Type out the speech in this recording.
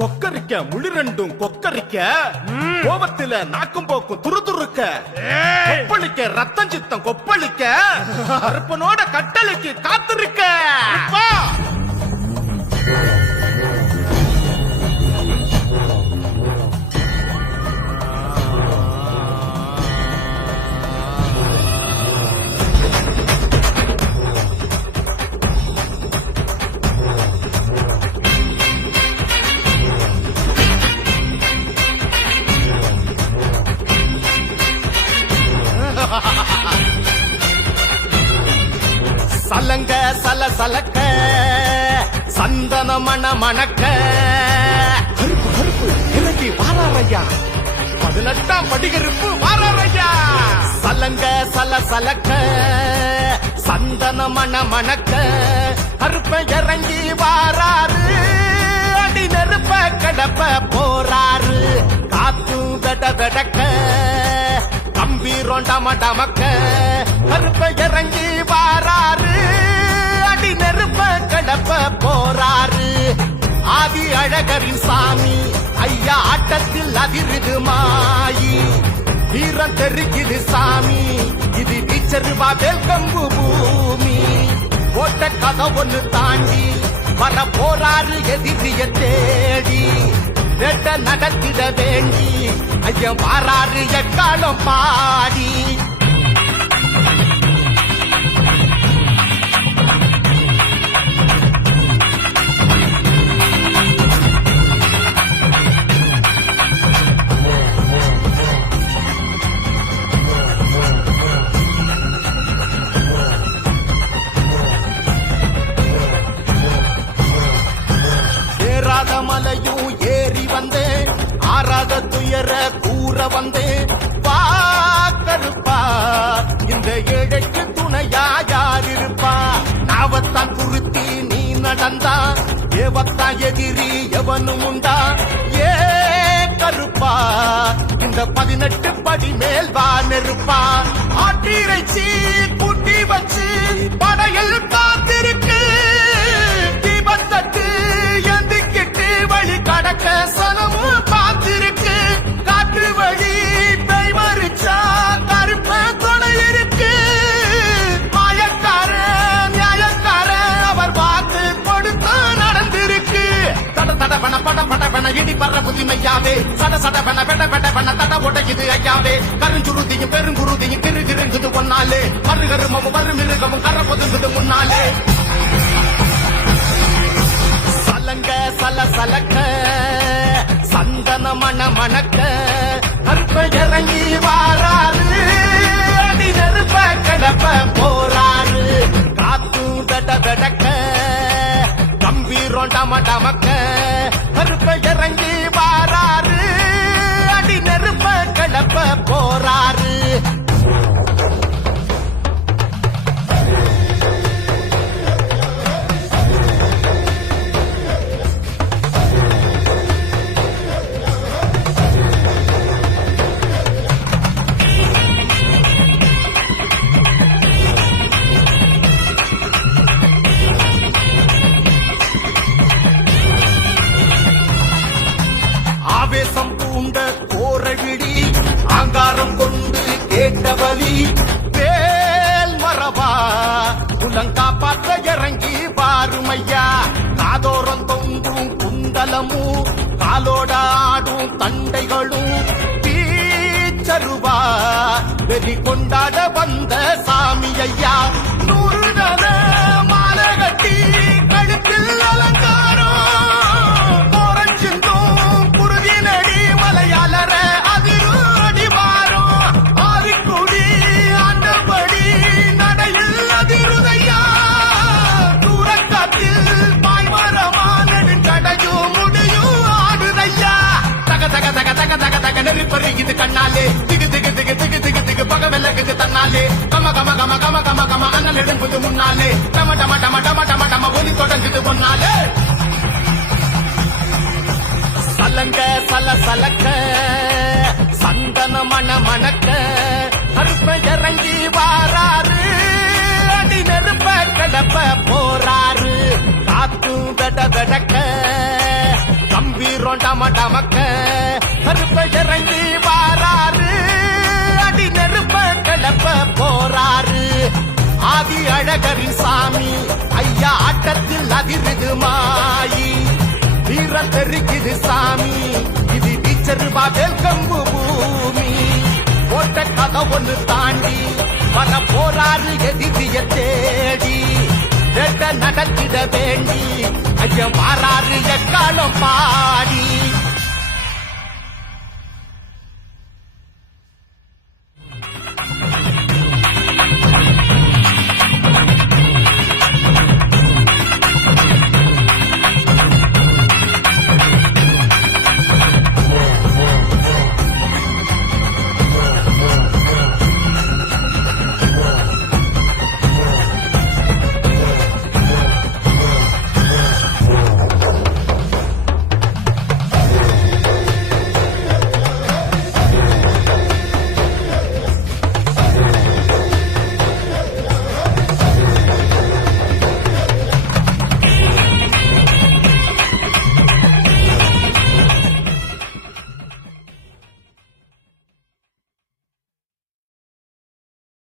கொக்கரிக்க முழு ரெண்டும் கொக்கரிக்க கோபத்துல நாக்கும் போக்கும் துருதுருக்க கொப்பளிக்க ரத்தம் சித்தம் கொப்பளிக்க அருப்பனோட கட்டளைக்கு காத்திருக்க சலங்க சல சலக்க சந்தன மண மணக்க கருப்பு கருப்பு இறங்கி வாராரையா 18ஆம் படிகருப்பு வாராரையா சலங்க சல சலக்க சந்தன மண மணக்க கருப்ப இறங்கி வாராரு அடி நெருப்ப கடப்ப போறாரு காத்து வெட வெடக்க கம்பீரம் டம டமக்க கருப்ப இறங்கி வாராரு அடி நெருப்ப கடப்ப போறாரு ஆதி அழகரின் சாமி ஐயா ஆட்டத்தில் அதிருது மாயி வீரம் தெரிக்குது சாமி இது வீச்சருவா வேல்கம்பு பூமி போட்ட கதை ஒண்ணு தாண்டி வர போறாரு எதிரிய தேடி வேட்ட நடத்திட வேண்டி ஐயா வாராரு எக்காலம் பாடி மலையும் ஏறி வந்தேன் ஆறாத துயர கூற வந்தேன் வா கருப்பா இந்த ஏழைக்கு துணையா யார் இருப்பா நாவத்தான் குருத்தி நீ நடந்தா ஏவத்தான் எதிரி எவனும் உண்டா ஏ கருப்பா இந்த 18 படி மேல் வா நெருப்பா ஆட்டிறைச்சி கூட்டி வச்சு படையல் காத்திருக்கு தீபத்தட்டு வழி கடக்க சனமும் பார்த்திருக்கு காற்று வழி பெய் மறிச்சா கருப்ப துணை இருக்கு மாயக்கார நியாயக்கார அவர் வாக்கு கொடுத்து நடந்திருக்கு தட தட பண பட பட பண இடி பற புத்திமையாவே சட சட பண பெட பெட பண தட உடைக்குது ஐயாவே கருஞ்சுருதியும் பெருங்குருதியும் கிரு கிருங்குது ஒன்னாலே மறுகருமமும் மறுமிருகமும் கர பொதுங்குது முன்னாலே சலங்க சல சலக்க சந்தன மண மணக்க கருப்ப இறங்கி வாராரு அடி நெருப்ப கடப்ப போறாரு காத்து வெட வெடக்க கம்பீரம் டம டமக்க கருப்ப இறங்கி வாராரு அடி நெருப்ப கடப்ப போறாரு ஆவேசம் பூண்ட கோரவிடி ஆங்காரம் கொண்டு கேட்டவலி வேல் மரபா குலங்காப்பாற்ற இறங்கி பாருமையா காதோரம் தொங்கும் குண்டலமும் காலோட ஆடும் தண்டைகளும் பீச்சருவா வெறி கொண்டாட வந்த சாமி ஐயா 100 நல மாலை கட்டி கழுத்தில் அலங்காரம் நெருப்பறிக்குது கண்ணாலே திகு திகு திகு திகு திகு திகு பக விளக்குது தன்னாலே கம கம கம கம கம கம அண்ணன் எடுப்புது முன்னாலே டம டம டம டம டம டம ஒலி தொடங்குது முன்னாலே சலங்க சல சலக்க சந்தன மண மணக்க கருப்ப இறங்கி வாராரு அடி நெருப்ப கடப்ப போறாரு காத்து வெட வெடக்க கம்பீரம் டம டமக்க கருப்ப இறங்கி வாராரு அடி நெருப்ப கிளப்ப போறாரு ஆதி அழகரின் சாமி ஐயா ஆட்டத்தில் அதிருது மாயி வீர தெரிக்குது சாமி இது டீச்சருவா வெல்கம்பு பூமி போட்ட கதை ஒண்ணு தாண்டி வர போறாரு எதிரிய தேடி வேட்ட நடத்திட வேண்டி ஐயா மாறாரு எக்காலம் பாடி